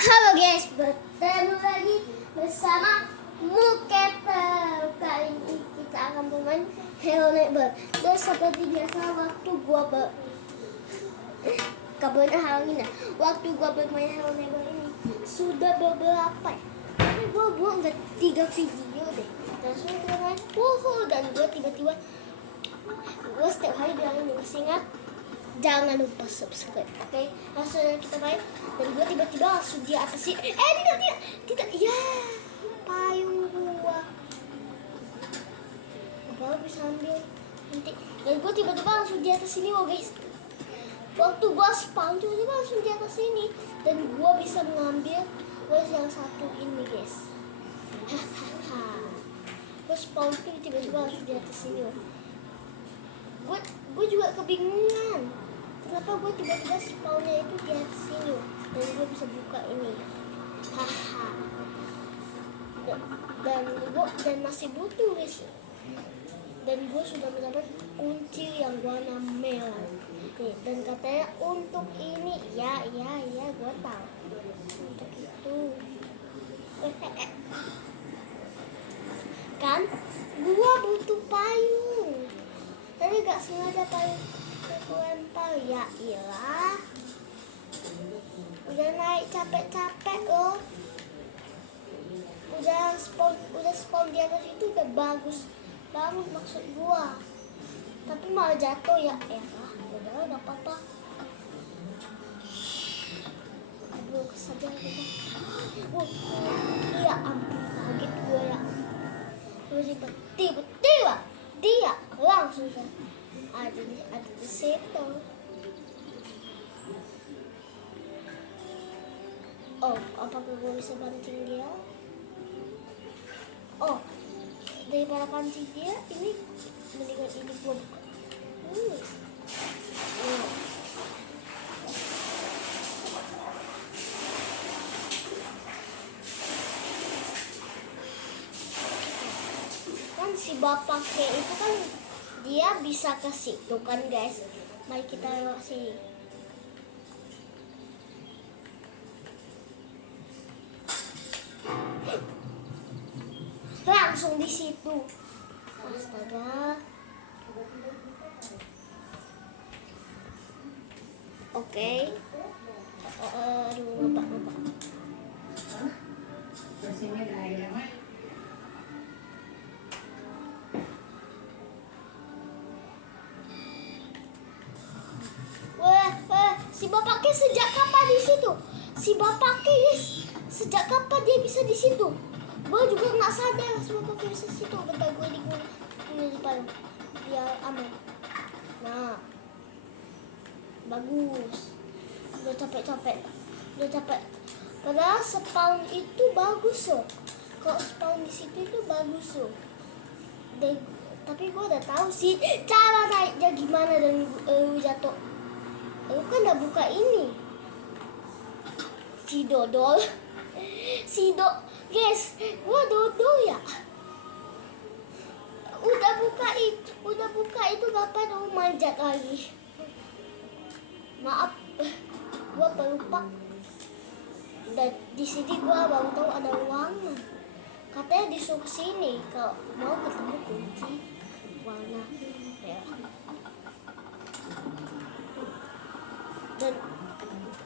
Halo guys, bertemu lagi bersama Muketer. Kali ini kita akan bermain Hello Neighbor. Dan seperti biasa waktu gua waktu gua bermain Hello Neighbor ini sudah beberapa ya. Tapi gua buat udah 3 video deh. Dan sudah main, dan gua tiba-tiba gua setiap hari bilangin masih ingat jangan lupa subscribe, oke? Langsung kita main. Dan gue tiba-tiba langsung di atas sih. Tidak, ya payung gua. Gua bisa ambil nanti. Dan gue tiba-tiba langsung di atas sini, oh guys. Waktu gua spawn tiba-tiba langsung di atas sini. Dan gua bisa mengambil yang satu ini, guys. Hahaha. Gua spawn tiba-tiba langsung di atas sini, oh. Gue juga kebingungan. Kenapa gue tiba-tiba spawnnya itu di atas sini dan gue bisa buka ini, haha. Dan masih butuh guys. Dan gue sudah mendapat kunci yang warna merah. Nih, dan katanya untuk ini, ya gue tahu untuk itu. Kan gue butuh payung. Tadi gak sengaja payung lempar, ya iyalah. Udah naik capek-capek loh. Udah spawn di atas itu udah bagus banget maksud gua. Tapi malah jatuh ya. Udah gak apa-apa. Aduh kesabaran kita. Iya ampun kaget gua ya. Tiba-tiba dia langsung ada di situ. Oh, apakah gue bisa pancing dia? Oh, daripada pancing dia, ini mendingan ini gue buka. Kan si bapaknya itu kan dia bisa ke situ kan guys. Mari kita lewat sini. Langsung di situ. Astaga. Oke. Aduh, lupa. Bersihnya ada air apa? Si bapaknya sejak kapan di situ? Si bapaknya guys, sejak kapan dia bisa di situ? Gue juga nggak sadar si bapaknya bisa di situ. Bentar gue di payung biar aman. Nah, bagus. Udah capek. Padahal spawn itu bagus loh. Kalau spawn di situ itu bagus loh. Tapi gue udah tahu sih cara naiknya gimana dan jatuh. Aku kan udah buka ini. Si dodol. Guys, gua dodol ya. Udah buka itu kapan mau manjat lagi. Maaf, gua pelupa. Dan di sini gua baru tahu ada ruangan. Katanya disuruh sini kalau mau ketemu kunci warna merah.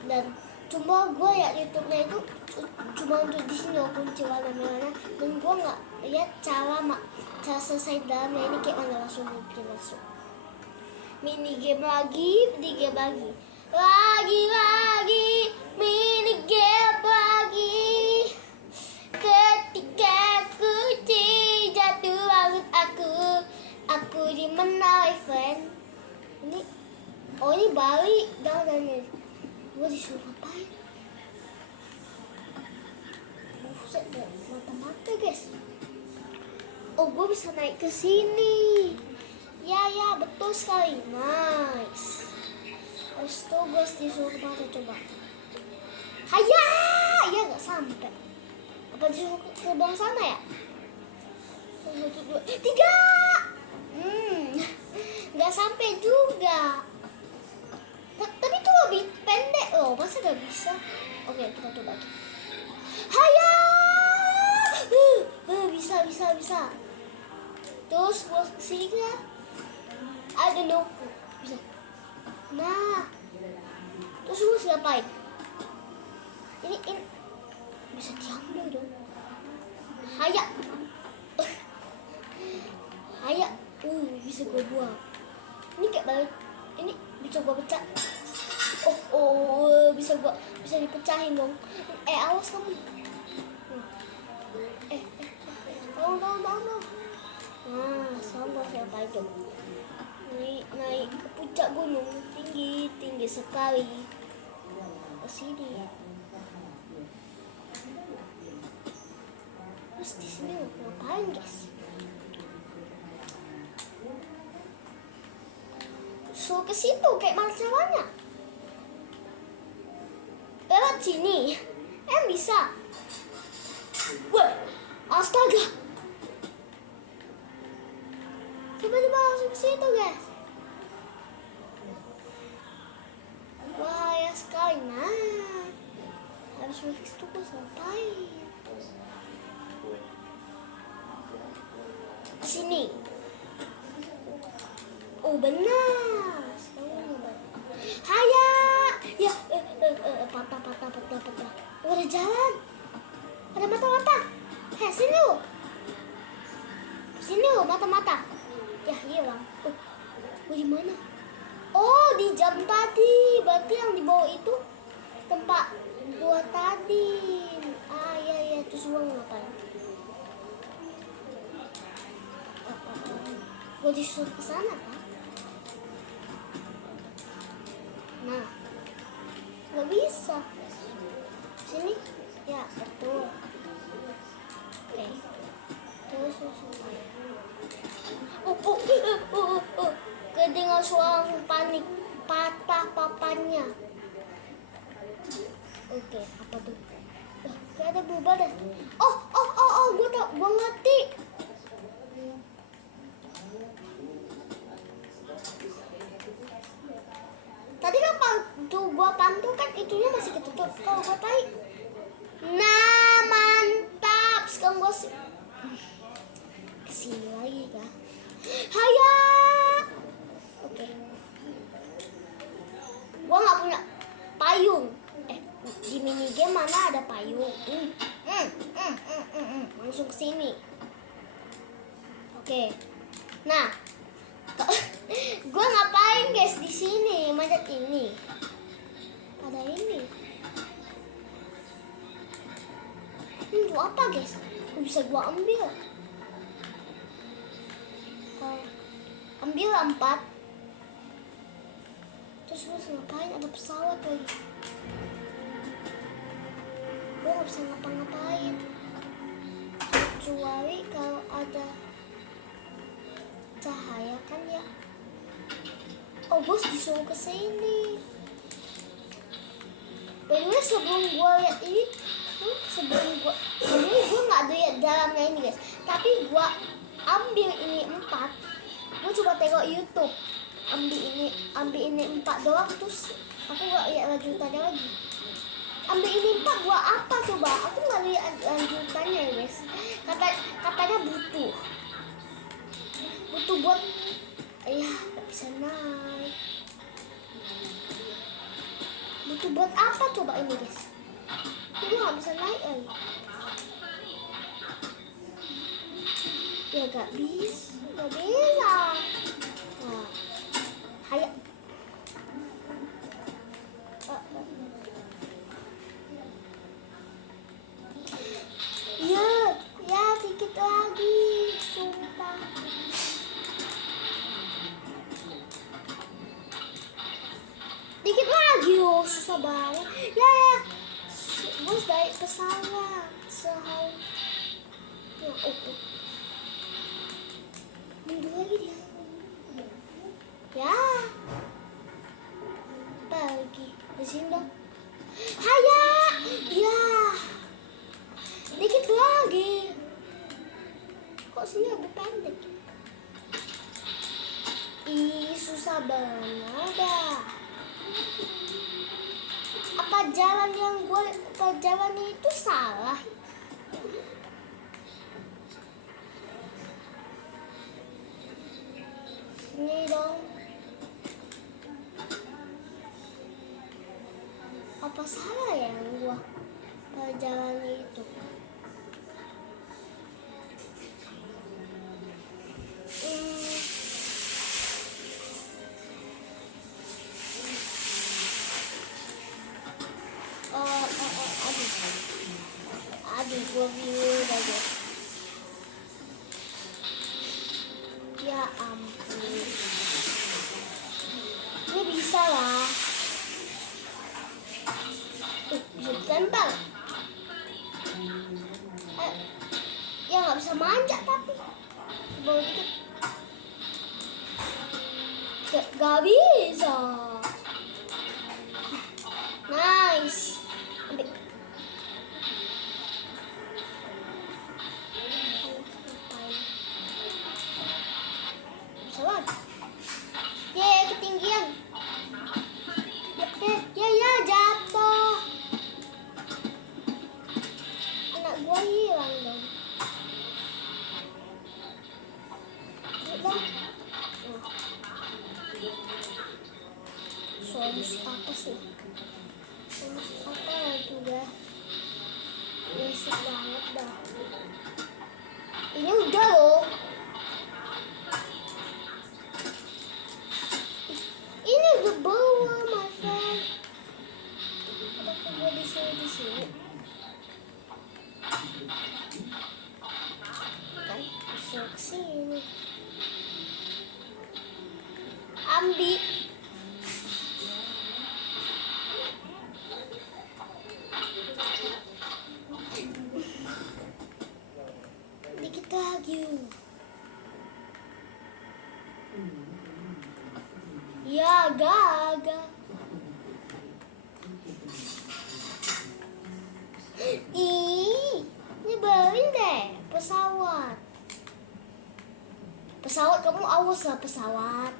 Dan cuma gue ya YouTube-nya itu cuma untuk di sini kunci warna merahnya. Dan gue nggak lihat cara selesai dalamnya ini kayak mana. Langsung mini game lagi mini game ketika kunci jatuh bangun aku di mana friend ini. Oh ini balik dangannya. Gue disuruh ngapain? Buset deh, mata-mata guys. Oh gue bisa naik ke sini. Ya betul sekali. Nice. Terus tuh gue disuruh kemana coba? Haya, ya nggak sampai. Apa disuruh ke bawah sana ya? 1, 2, 3. Nggak sampai juga. Tapi itu lebih pendek loh, masa gak bisa? Oke, kita coba lagi. Haya! Bisa. Terus gua kesini ya. I don't know. Bisa. Nah. Terus gua ngapain? Ini bisa diambil dong. Haya. Haya. Bisa gua buang. Ini kayak balik. Ini bisa gua pecah. Bisa dipecahin dong. Awas kamu. No. Nah, sekarang gua ngapain dong? Naik ke puncak gunung, tinggi sekali. Ke sini. Terus di sini ngapain, guys? So ke situ kayak mana caranya? Lewat sini. Bisa. Wah, astaga. Tiba-tiba langsung ke situ, guys. Bahaya sekali. Nah, harus fix tuh sampai sini. Benar. Haya. Ya, patah. Udah jalan. Ada mata-mata. Sini lu, mata-mata. Ya, hilang. Di mana? Di jam tadi. Berarti yang di bawah itu tempat gua tadi. Iya, terus gua ngapain? Gua disuruh ke sana, kan? Nah, nggak bisa. Sini, ya betul. Oke. Terus. Kedengar suara panik, patah papannya. Oke, apa tuh? Kayak ada berubah deh. Gua ngerti. Tadi kan tuh gua pantau kan itunya masih ketutup. Kalau gua tarik. Nah, mantap. Sekarang gua kesini lagi kah? Haya. Oke. Gua nggak punya payung. Di mini game mana ada payung? Langsung kesini. Oke. Nah, gua ngapain, guys, di sini? Manjat ini. Ada ini. Itu apa, guys? Bisa gua ambil. Ambil 4. Terus gua ngapain? Ada pesawat lagi. Gua nggak bisa ngapa-ngapain. Kecuali kalau ada cahaya kan ya. Bos disuruh ke sini. By the way, sebelum gua lihat ini, ini gua nggak lihat dalamnya ini, guys. Tapi gua ambil ini 4. Gua coba tengok YouTube. Ambil ini 4 doang, terus aku nggak lihat lanjutannya lagi. Ambil ini 4 gua apa coba? Aku nggak lihat lanjutannya, guys. Katanya butuh buat nggak bisa naik. Butuh buat apa coba ini, guys? Ini nggak bisa naik lagi. Ya nggak bisa. Nah, haya. Ya dikit lagi, sumpah. Dikit lagi, susah banget. Ya. Bos dari pesawat. Mundur lagi dia. Ya. Pergi. Di sini dong. Haya. Ya. Dikit lagi. Kok sini lebih pendek? Susah banget dah. Apa jalan yang gue pelajarannya itu salah. Ini dong. Apa salah ya yang gua pelajarannya itu? Aduh, gua bingung aja. Ya ampun. Ini bisa lah. Bisa ditempel. Ya nggak bisa manjat tapi. Coba dikit. Gak bisa. Nice. Ambil. Bisa lagi. Yeay, ketinggian. Ya, jatuh. Anak gua hilang dong. Solusi apa sih? Solusi apa lagi udah? Basic banget dah. Ini udah loh. Ini udah bawah, my friend. Kenapa gue di sini? Kan bisa kesini. Ambil. Dikit lagi. Ya, gagal. Nyebelin deh pesawat. Pesawat, kamu awas lah pesawat.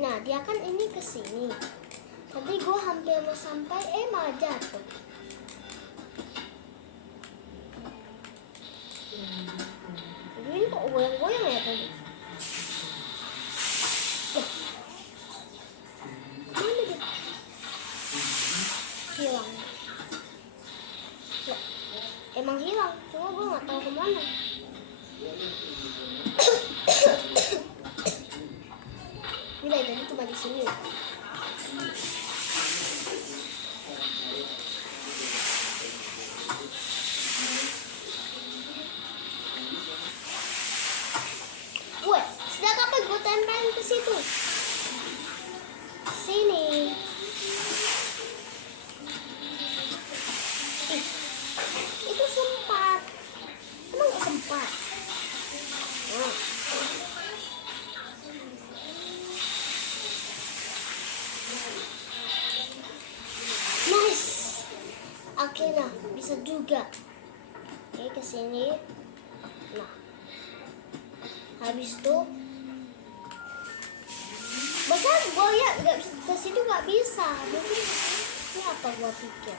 Nah, dia kan ini kesini. Tadi gue hampir mau sampai, malah jatuh. Ini kok goyang-goyang ya tadi? Mana dia? Hilang. Loh, emang hilang, cuma gue nggak tahu kemana. Ini tadi cuma di sini. Sejak kapan gue tempelin ke situ? Sini. Itu sempat. Emang gak sempat? Nice. Akhirnya bisa juga. Oke, ke sini. Nah. Habis itu masa gue lihat nggak bisa ke situ, nggak bisa. Mungkin ini apa gue pikir?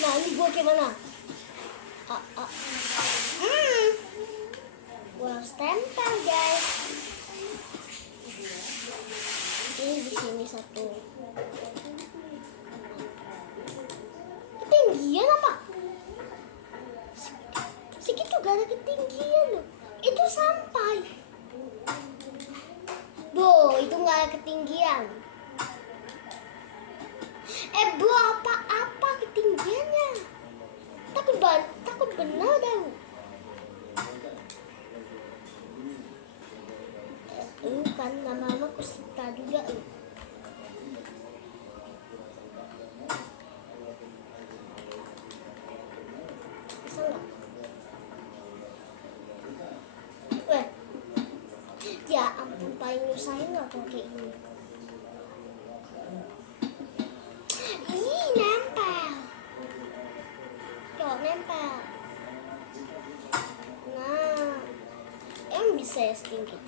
Nah, ini gue gimana? Gue harus tempel, guys. Ini di sini satu. Ketinggian apa? Segitu gak ada ketinggian loh. Itu sampai. Bro, itu gak ada ketinggian. Bro, apa ketinggiannya? Takut benar dah. Kan lama-lama kusita juga. Bisa nggak? Ya ampun, paling nyusahin nggak kok kayak gini. Nempel. Yuk, nempel. Nah, bisa guys, tinggi.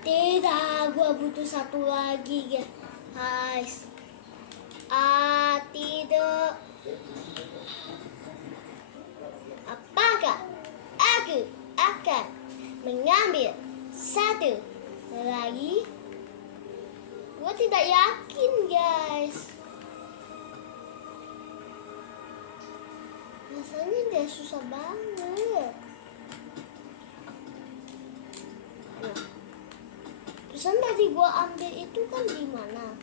Tidak, gua butuh satu lagi guys. Tidak. Apakah aku akan mengambil satu lagi? Gua tidak yakin guys. Rasanya dia susah banget. Nah, terusan tadi gua ambil itu kan di mana?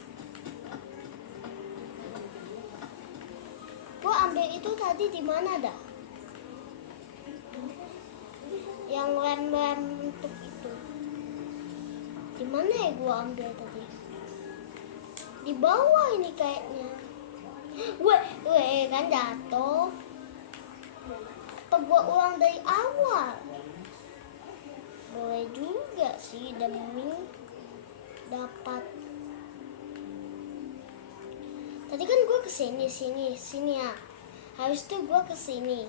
Gua ambil itu tadi di mana dah? Yang lem-lem untuk itu. Di mana ya gua ambil tadi? Di bawah ini kayaknya. Weh, kan jatuh. Apa gua ulang dari awal? Boleh juga sih demi dapat. Tadi kan gua kesini ya. Habis itu gua kesini.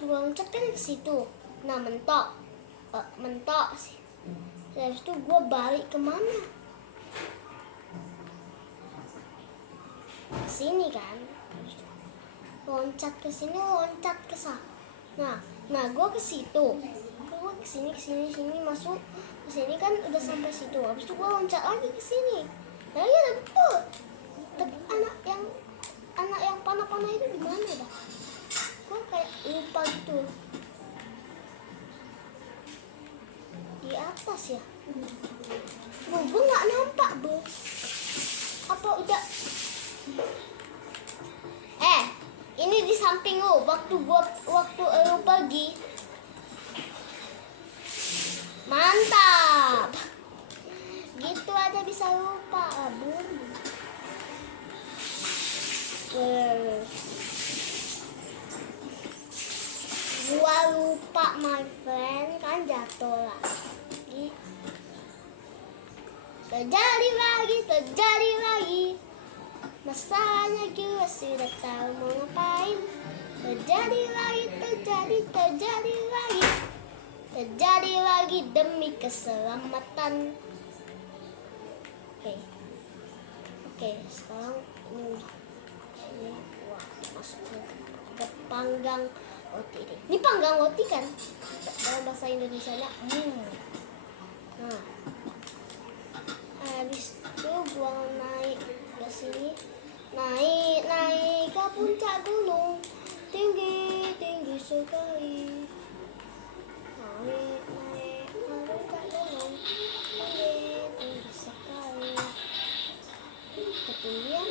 Gua loncat kan ke situ. Nah, mentok sih. Habis itu gua balik kemana? Kesini kan. Loncat ke sini, loncat ke sana. Nah, gua ke situ. Gua kesini masuk ke sini kan udah sampai situ. Habis itu gua loncat lagi ke sini. Nah, iya betul. Tapi anak yang panah-panah itu di mana dah? Gua kayak lupa gitu. Di atas ya. Gua nggak nampak, Bu. Apa udah? Ini di samping lu. Waktu lu pergi. Mantap. Gitu aja bisa lupa, Bu. Gua lupa my friend, kan jatuh lagi. Terjadi lagi. Masalahnya gue sudah tahu mau ngapain. Terjadi lagi demi keselamatan. Oke, sekarang ini wah, masuk ke panggang roti ini. Ini panggang roti kan? Dalam bahasa Indonesianya. Nah, habis itu gua naik ke sini. Naik ke puncak gunung, tinggi sekali. Naik ke puncak gunung, tinggi sekali. Ketinggian,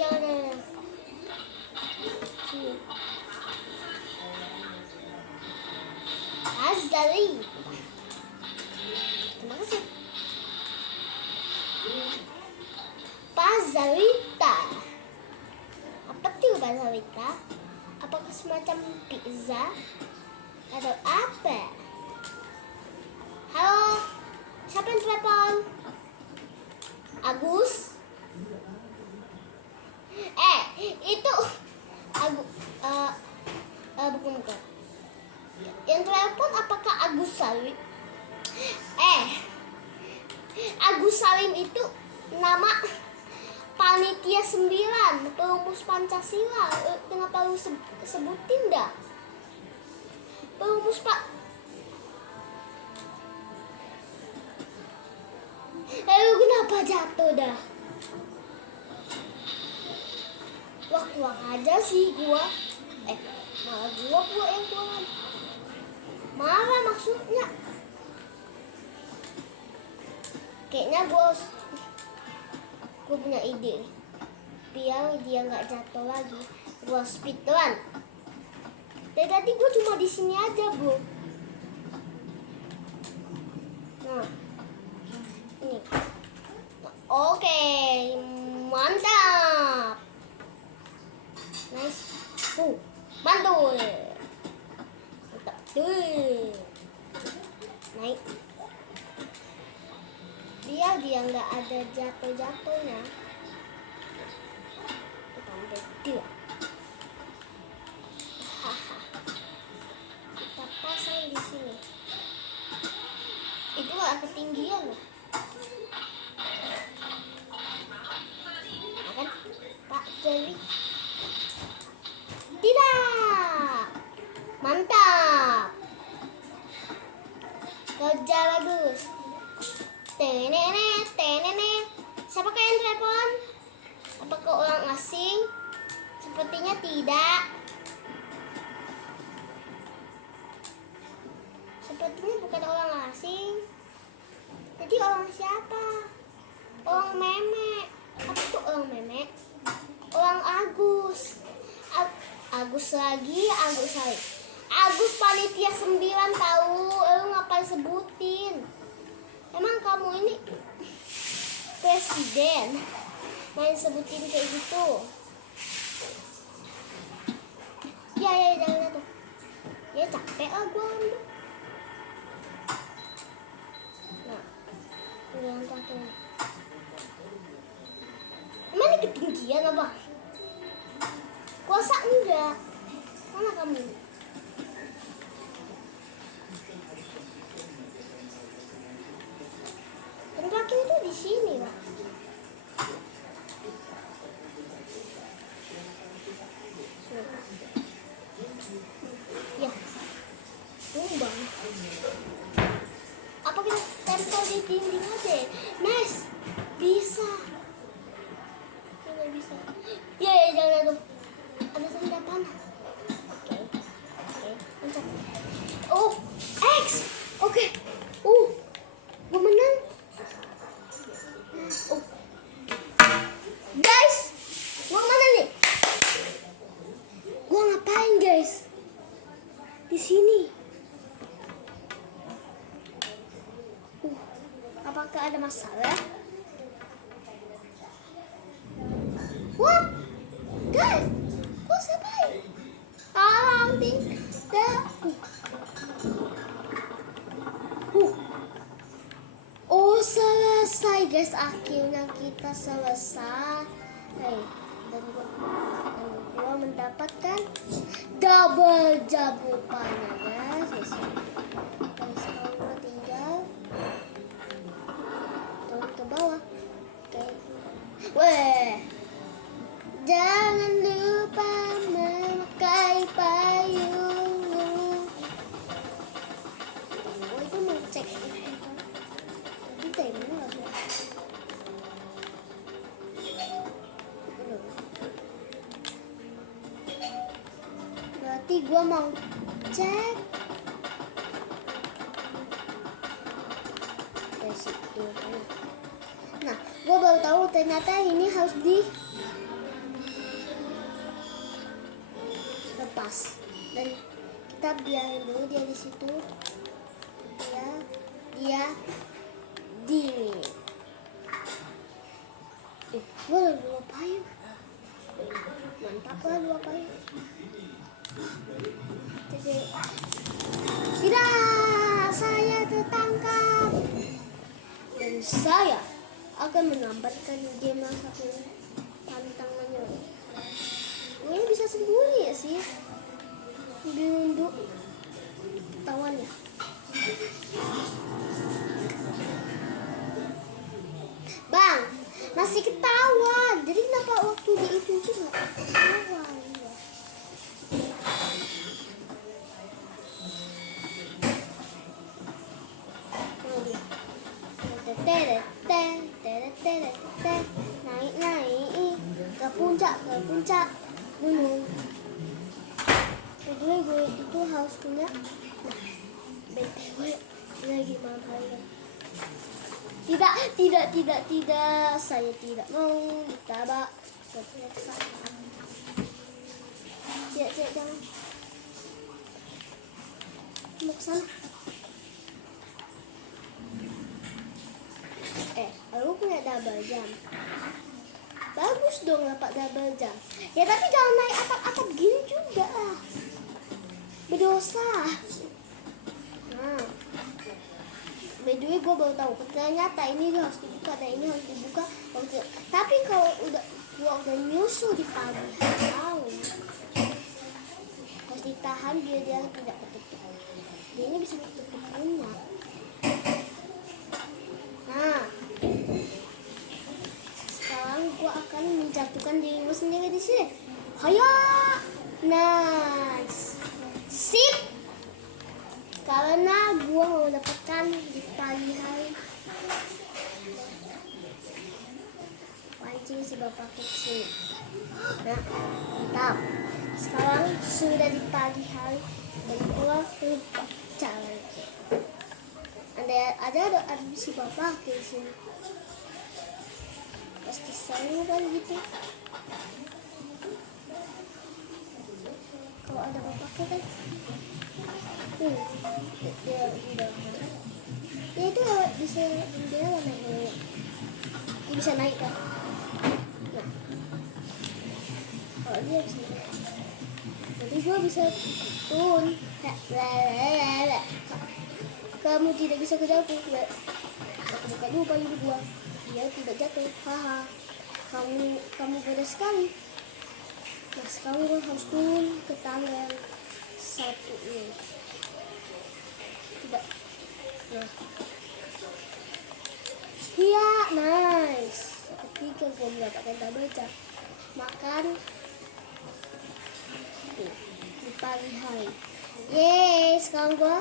jangan. Azali, terima kasih. Pazarita. Apa tuh pazarita? Apakah semacam pizza atau apa? Halo, siapa yang telepon? Agus? Itu bukan. Yang telepon apakah Agus Salim? Agus Salim itu nama panitia 9 perumus Pancasila. Kenapa lu sebutin dah? Perumus Pak. Lalu kenapa jatuh dah? Wah, kurang aja sih gua. Malah gua yang kurang. Malah maksudnya. Kayaknya gua punya ide biar dia nggak jatuh lagi. Gua speedrun. Dari tadi gua cuma di sini aja, Bu. Nah, ini. Oke, mantap. Nice. Mantul. Mantap. Naik. Biar dia nggak ada jatuh-jatuhnya. Sampai dia. Kita pasang nggak ketinggian loh. Akan Pak Jerry. Tidak. Mantap. Kerja bagus. Tenene, tenene. Siapakah yang telepon? Apakah orang asing? Sepertinya tidak. Sepertinya bukan orang asing. Jadi orang siapa? Orang Memek. Apa tuh orang Memek? Orang Agus. Agus lagi. Agus panitia 9 tahu. Lu ngapain sebutin? Emang kamu ini presiden? Main sebutin kayak gitu. Ya jangan tuh. Ya capek lah gua ambil. Nah, yang pakai. Emang ini ketinggian apa? Kuasa enggak? Mana kamu? Tembakin itu di sini, Pak. Ya, tumbang. Apa kita tempel di dinding aja? Nice, bisa. Nggak bisa. Ya jangan tuh. Ada sendapan. Oke, pencet. Oh, X. Oke. Gue menang. Oh, guys, gua mana nih? Gua ngapain, guys? Di sini. Apakah ada masalah? What? Guys, kok sampai? Tidak. Oh, selesai, guys. Akhirnya kita selesai. Dan gua mendapatkan double jabutannya, guys. Sekarang gua tinggal turun ke bawah. Oke. Weh. Jangan lupa memakai payung. Oh, itu mau cek. Kita yang mana lagi? Berarti gua mau cek. Nah, gua baru tahu ternyata ini harus lepas. Dan kita biarin dulu dia di situ. Dia dingin. Gue ada 2 payung. Mantap lah 2 payung. Tidak, saya tertangkap. Dan saya akan menambatkan game satu tantangannya. Ini bisa sembunyi ya sih. Dilunduk ketahuan ya. Bang, masih ketahuan. Jadi kenapa waktu di itu nggak ketahuan? Naik ke puncak gunung. Jadi gue itu harus punya. Nah, BTW lagi makan. Tidak, saya tidak mau ditabak. Jangan. Mau kesana. Aku punya double jam. Bagus dong dapat double jam. Ya tapi jangan naik atap-atap gini juga lah. Berdosa. Nah, by the way gue baru tahu ternyata ini harus dibuka dan ini harus dibuka. Tapi kalau gua udah nyusul di pagi hari harus ditahan biar dia tidak ketutup. Dia ini bisa ketutup punya. sendiri di sini. Hayo. Nice. Sip. Karena gua mau dapatkan di pagi hari. Pancing si bapak ke sini. Nah, mantap. Sekarang sudah di pagi hari dan gua lupa caranya. Ada si bapak ke sini. Pasti seru kan gitu. Kalau ada bapaknya kan, dia udah. Dia itu bisa dia naik. Dia bisa naik kan. Nah, kalau dia bisa naik, jadi gua bisa turun. Kamu tidak bisa ke dapur. Aku buka dulu payung gua. Dia tidak jatuh. Haha. Kamu bodoh sekali. Nah, sekarang gua harus turun ke tangga yang satu ini. Tidak. Nah. Iya, nice. Ketika gua mendapatkan double jump, makan di pagi hari. Yeay, sekarang gua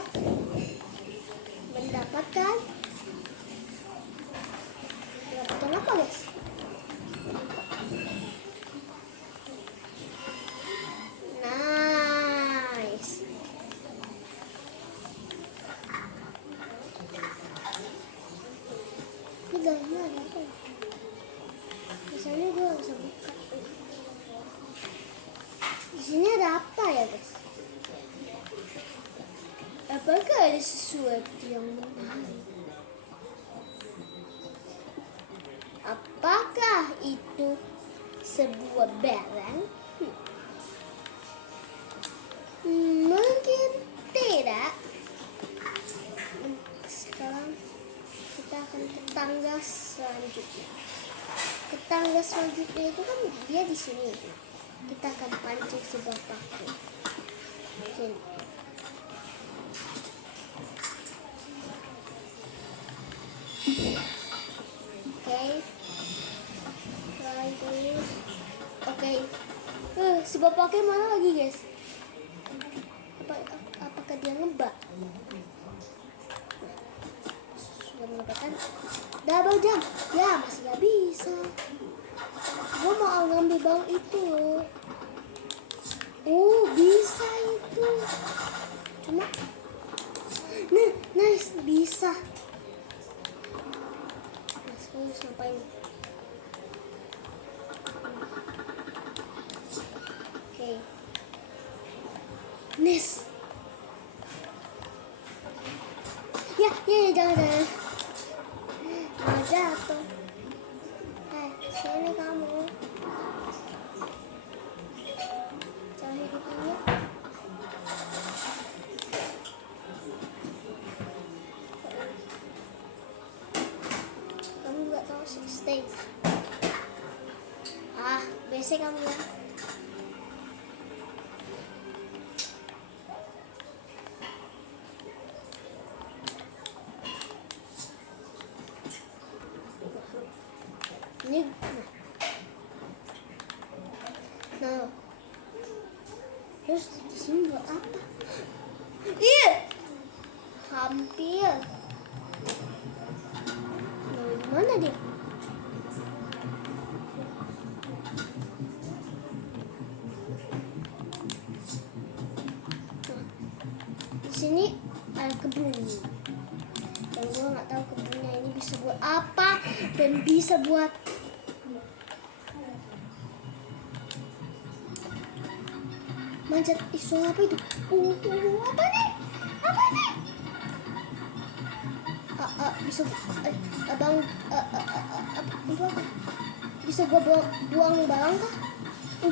mendapatkan apa guys? Nice. Ini gamenya ada apa ya? Misalnya gue bisa buka. Di sini ada apa ya guys? Apakah ada sesuatu yang menarik? Apakah itu sebuah barang? Mungkin tidak. Sekarang kita akan ke tangga selanjutnya. Ke tangga selanjutnya itu kan dia di sini. Kita akan pancing si bapaknya. Sini. Oke. Si bapaknya mana lagi guys? Apakah dia ngebak? Sudah mendapatkan double jump. Ya masih gak bisa. Gue mau ngambil bang itu loh. Oh bisa itu. Cuma nice bisa. Mas harus ngapain? Oke. Nice. Ya, jangan. Mau jatuh. Sini kamu. Jangan hidupnya. Kamu gak tahu stay. Biasa kamu ya. Ini nah terus di sini buat apa? Hampir. Nah, di mana dia? Di sini ada kebun. Dan gue nggak tahu kebunnya ini bisa buat apa dan bisa buat manjat isu apa itu? Apa nih? Bisa abang itu apa? Bisa gua buang barang kah?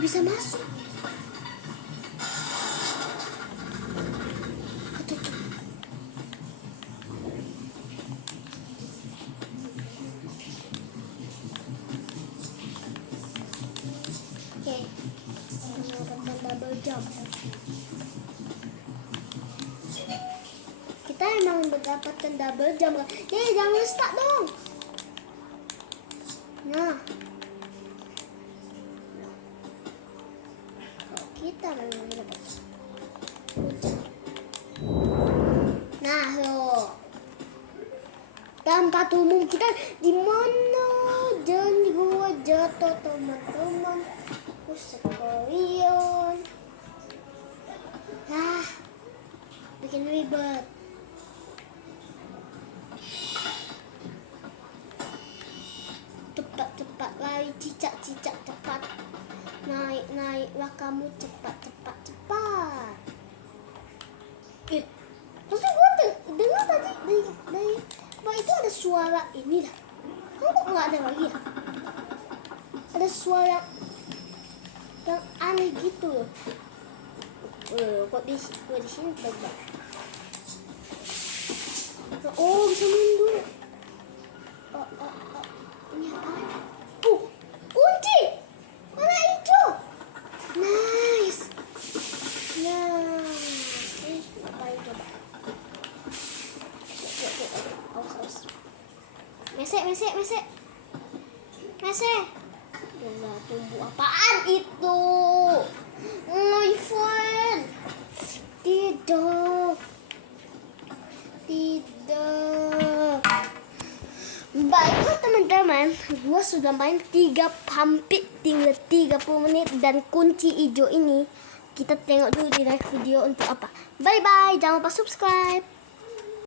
Bisa masuk. Oke, mendapatkan double jump. Kita emang mendapatkan double jump kan? Jangan stuck dong. Nah, kita dapat. Nah, lo. Tempat umum kita di mana? Dan gua jatuh teman-teman. Sekalian. Bikin ribet. Cepat lari, cicak cepat. Naiklah kamu cepat. Terus gue dengar tadi dari apa itu ada suara ini dah. Kok nggak ada lagi ya? Ada suara yang aneh gitu loh. Kok di sini baik-baik. Oh, bisa mundur. Ini apa? Kunci. Warna hijau. Nice. Apa ini coba? Awas. Mesek. Ya, tunggu apaan itu? My friend. Tidak. Baiklah teman-teman, gue sudah main hampir tinggal 30 menit dan kunci hijau ini kita tengok dulu di next video untuk apa. Bye bye, jangan lupa subscribe.